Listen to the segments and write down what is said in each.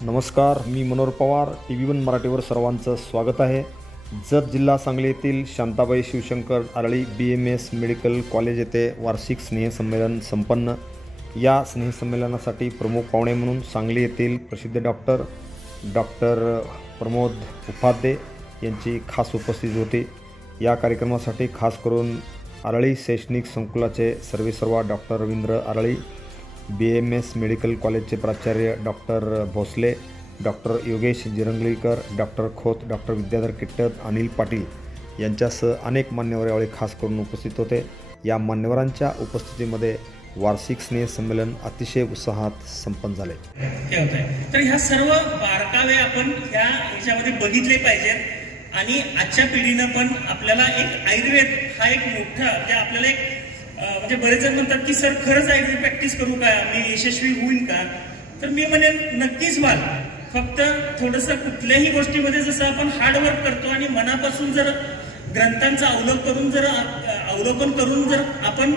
नमस्कार, मी मनोहर पवार. TV1 मराठीवर सर्वांचं स्वागत आहे. जत जिल्हा सांगली येथील Shantabai Shivshankar Arali BMS medical college येथे वार्षिक स्नेहसंमेलन संपन्न. या स्नेहसंमेलनासाठी प्रमुख पाहुणे म्हणून सांगली येथील प्रसिद्ध डॉक्टर प्रमोद उपाध्ये यांची खास उपस्थिती होती. या कार्यक्रमासाठी खास करून आरळी शैक्षणिक संकुलाचे सर्वेसर्वा doctor Ravindra Arali, BMS medical कॉलेजचे प्राचार्य doctor Bhosale, doctor Yogesh Jirangalikar, doctor Khot, doctor Vidyadhar Kittat, Anil Patil यांच्यासह अनेक मान्यवर यावेळी खास करून उपस्थित होते. या मान्यवरांच्या उपस्थितीमध्ये वार्षिक स्नेहसंमेलन अतिशय उत्साहात संपन्न झाले. तर ह्या सर्व बारकावे आपण ह्याच्यामध्ये बघितले पाहिजेत आणि आजच्या पिढीनं पण आपल्याला एक आयुर्वेद हा एक मोठा आपल्याला एक म्हणजे बरेच जण म्हणतात की सर खरंच आयुर्वेद प्रॅक्टिस करू का, मी यशस्वी होईल का? तर मी म्हणेन नक्कीच व्हाल. फक्त थोडंसं कुठल्याही गोष्टीमध्ये जसं आपण हार्डवर्क करतो आणि मनापासून जर ग्रंथांचा अवलोकन करून जर आपण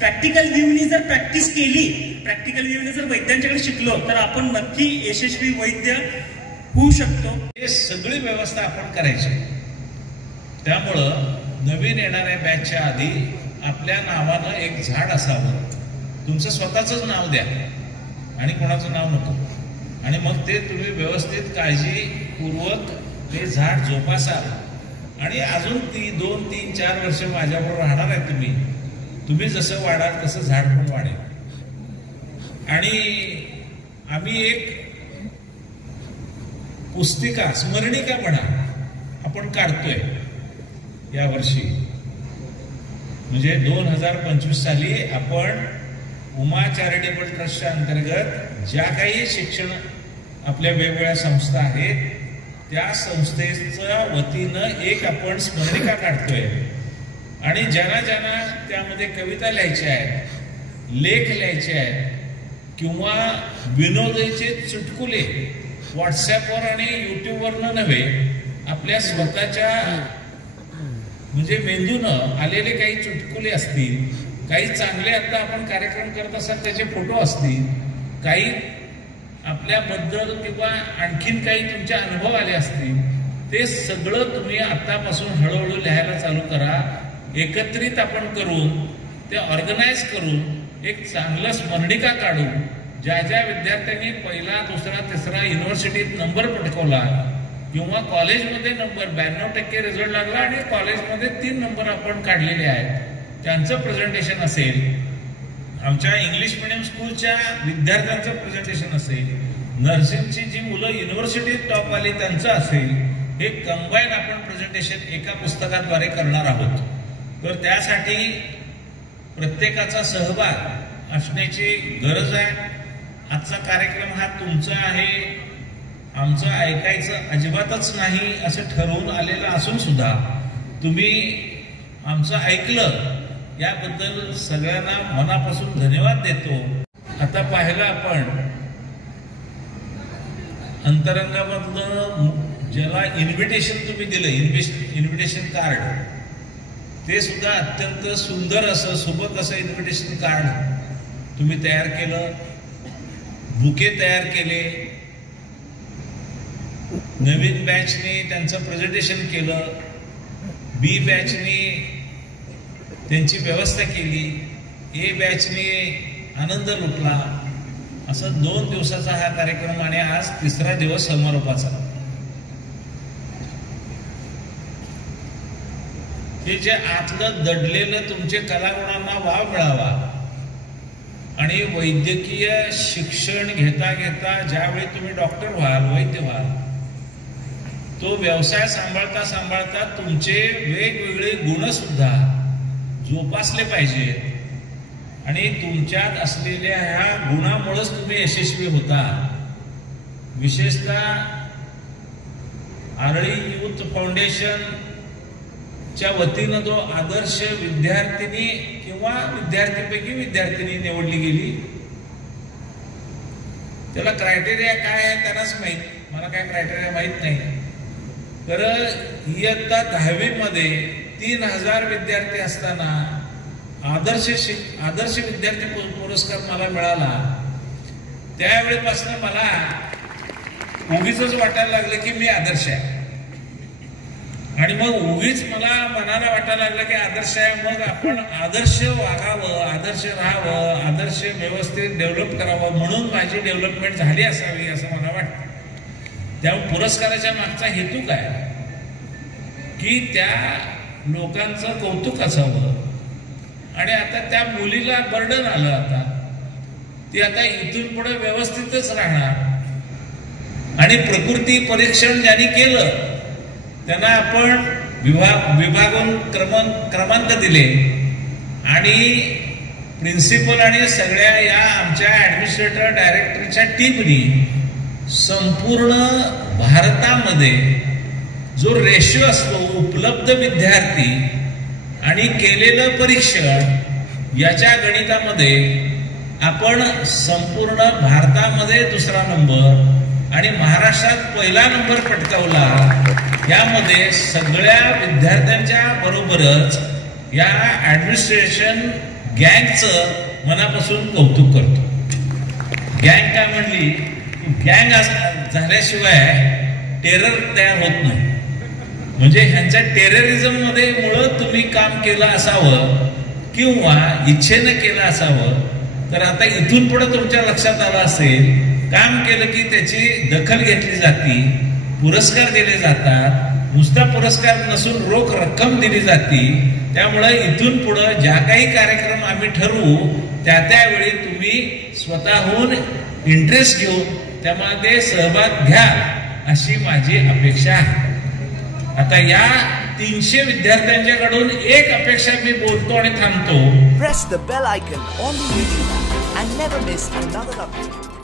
प्रॅक्टिकल व्ह्यूनी जर प्रॅक्टिस केली, प्रॅक्टिकल व्ह्यूने जर वैद्यांच्याकडे शिकलो तर आपण नक्की यशस्वी वैद्य होऊ शकतो. हे सगळी व्यवस्था आपण करायची. त्यामुळं नवीन येणाऱ्या बॅचच्या आधी आपल्या नावानं एक झाड असावं. तुमचं स्वतःच नाव द्या आणि कोणाचं नाव नको. आणि मग ते तुम्ही व्यवस्थित काळजीपूर्वक ते झाड जोपासा. आणि अजून 2, 3, 4 वर्ष माझ्याबरोबर राहणार आहे तुम्ही जसं वाढाल तसं झाड पण वाढेल. आणि आम्ही एक पुस्तिका स्मरणिका म्हणा आपण काढतोय या वर्षी. म्हणजे 2025 साली आपण उमा चॅरिटेबल ट्रस्टच्या अंतर्गत ज्या काही शिक्षण आपल्या वेगवेगळ्या संस्था आहेत त्या संस्थेच्या वतीनं एक आपण स्मरणिका काढतोय. आणि ज्यांना त्यामध्ये कविता लिहायच्या आहेत, लेख लिहायचे आहेत किंवा विनोदाचे चुटकुले व्हॉट्सॲपवर आणि यूट्यूबवरनं नव्हे, आपल्या स्वतःच्या म्हणजे मेंदूनं आलेले काही चुटकुले असतील, काही चांगले आता आपण कार्यक्रम करत असाल त्याचे फोटो असतील, काही आपल्याबद्दल किंवा आणखीन काही तुमचे अनुभव आले असतील, ते सगळं तुम्ही आतापासून हळूहळू लिहायला चालू करा. एकत्रित आपण करून ते ऑर्गनाईज करून एक चांगलं स्मरणिका काढू. ज्या विद्यार्थ्यांनी 1, 2, 3 युनिव्हर्सिटीत नंबर पटकवला किंवा कॉलेजमध्ये नंबर 92% रिझल्ट लागला आणि कॉलेजमध्ये 3 नंबर आपण काढलेले आहेत, त्यांचं प्रेझेंटेशन असेल. आमच्या इंग्लिश मिडियम स्कूलच्या विद्यार्थ्यांचं प्रेझेंटेशन असेल. नर्सिंगची जी मुलं युनिव्हर्सिटीत टॉप आली त्यांचं असेल. हे कंबाईन आपण प्रेझेंटेशन एका पुस्तकाद्वारे करणार आहोत. तर त्यासाठी प्रत्येकाचा सहभाग असण्याची गरज आहे. आजचा कार्यक्रम हा तुमचा आहे, आमचं ऐकायचं अजिबातच नाही असं ठरवून आलेलं असून सुद्धा तुम्ही आमचं ऐकलं याबद्दल सगळ्यांना मनापासून धन्यवाद देतो. आता पाहिलं आपण अंतरंगामधलं ज्याला इन्व्हिटेशन तुम्ही दिलं, इन्व्हिटेशन कार्ड, ते सुद्धा अत्यंत सुंदर असं सुबक असं इन्व्हिटेशन कार्ड तुम्ही तयार केलं. बुके तयार केले. नवीन बॅचने त्यांचं प्रेझेंटेशन केलं. B बॅचने त्यांची व्यवस्था केली. A बॅचने आनंद लुटला. असं 2 दिवसाचा हा कार्यक्रम आणि आज 3रा दिवस समारोपाचा. हे जे आतलं दडलेलं तुमचे कलागुणांना वाव मिळावा आणि वैद्यकीय शिक्षण घेता घेता ज्यावेळी तुम्ही डॉक्टर व्हाल, वैद्य व्हाल, तो व्यवसाय सांभाळता सांभाळता तुमचे वेगवेगळे गुण सुद्धा जोपासले पाहिजेत. आणि तुमच्यात असलेल्या ह्या गुणामुळेच तुम्ही यशस्वी होता. विशेषतः आरळी युथ फाउंडेशनच्या वतीनं जो आदर्श विद्यार्थिनी किंवा विद्यार्थीपैकी विद्यार्थिनी निवडली गेली, त्याला क्रायटेरिया काय आहे त्यांनाच माहीत. मला काय क्रायटेरिया माहीत नाही. तर इयत्ता 10वी मध्ये 3000 विद्यार्थी असताना आदर्श विद्यार्थी पुरस्कार मला मिळाला. त्यावेळेपासून मला उगीच वाटायला लागलं की मी आदर्श आहे, आणि मग उगीच मला मनाला वाटायला लागलं की आदर्श आहे, मग आपण आदर्श वागावं, आदर्श राहावं, आदर्श व्यवस्थित डेव्हलप करावं, म्हणून माझी डेव्हलपमेंट झाली असावी असं मला वाटतं. त्यामुळे पुरस्काराच्या मागचा हेतू काय की त्या लोकांचं कौतुक असावं. आणि आता त्या मुलीला बर्डन आलं, आता ती आता इथून पुढे व्यवस्थितच राहणार. आणि प्रकृती परीक्षण ज्यांनी केलं त्यांना आपण विभागून क्रमांक दिले, आणि प्रिन्सिपल आणि सगळ्या या आमच्या ऍडमिनिस्ट्रेटर डायरेक्टरच्या टीमनी संपूर्ण भारतामध्ये जो रेशो असतो उपलब्ध विद्यार्थी आणि केलेलं परीक्षण याच्या गणितामध्ये आपण संपूर्ण भारतामध्ये दुसरा नंबर आणि महाराष्ट्रात पहिला नंबर पटकावला. यामध्ये सगळ्या विद्यार्थ्यांच्या बरोबरच या ऍडमिनिस्ट्रेशन गँगचं मनापासून कौतुक करतो. गँग काय म्हणली, गँग झाल्याशिवाय टेरर तयार होत नाही. म्हणजे ह्यांच्या टेररिझम मध्ये मुळं तुम्ही काम केलं असावं किंवा इच्छेनं केलं असावं. तर आता इथून पुढे तुमच्या लक्षात आलं असेल, काम केलं की त्याची दखल घेतली जाते, पुरस्कार दिले जातात, नुसता पुरस्कार नसून रोख रक्कम दिली जाते. त्यामुळे इथून पुढे ज्या काही कार्यक्रम आम्ही ठरवू त्यावेळी तुम्ही स्वतःहून इंटरेस्ट घेऊन त्यामध्ये सहभाग घ्या अशी माझी अपेक्षा आहे. आता या 300 विद्यार्थ्यांच्याकडून एक अपेक्षा मी बोलतो आणि थांबतो. Press the bell icon on the YouTube app and never miss another update.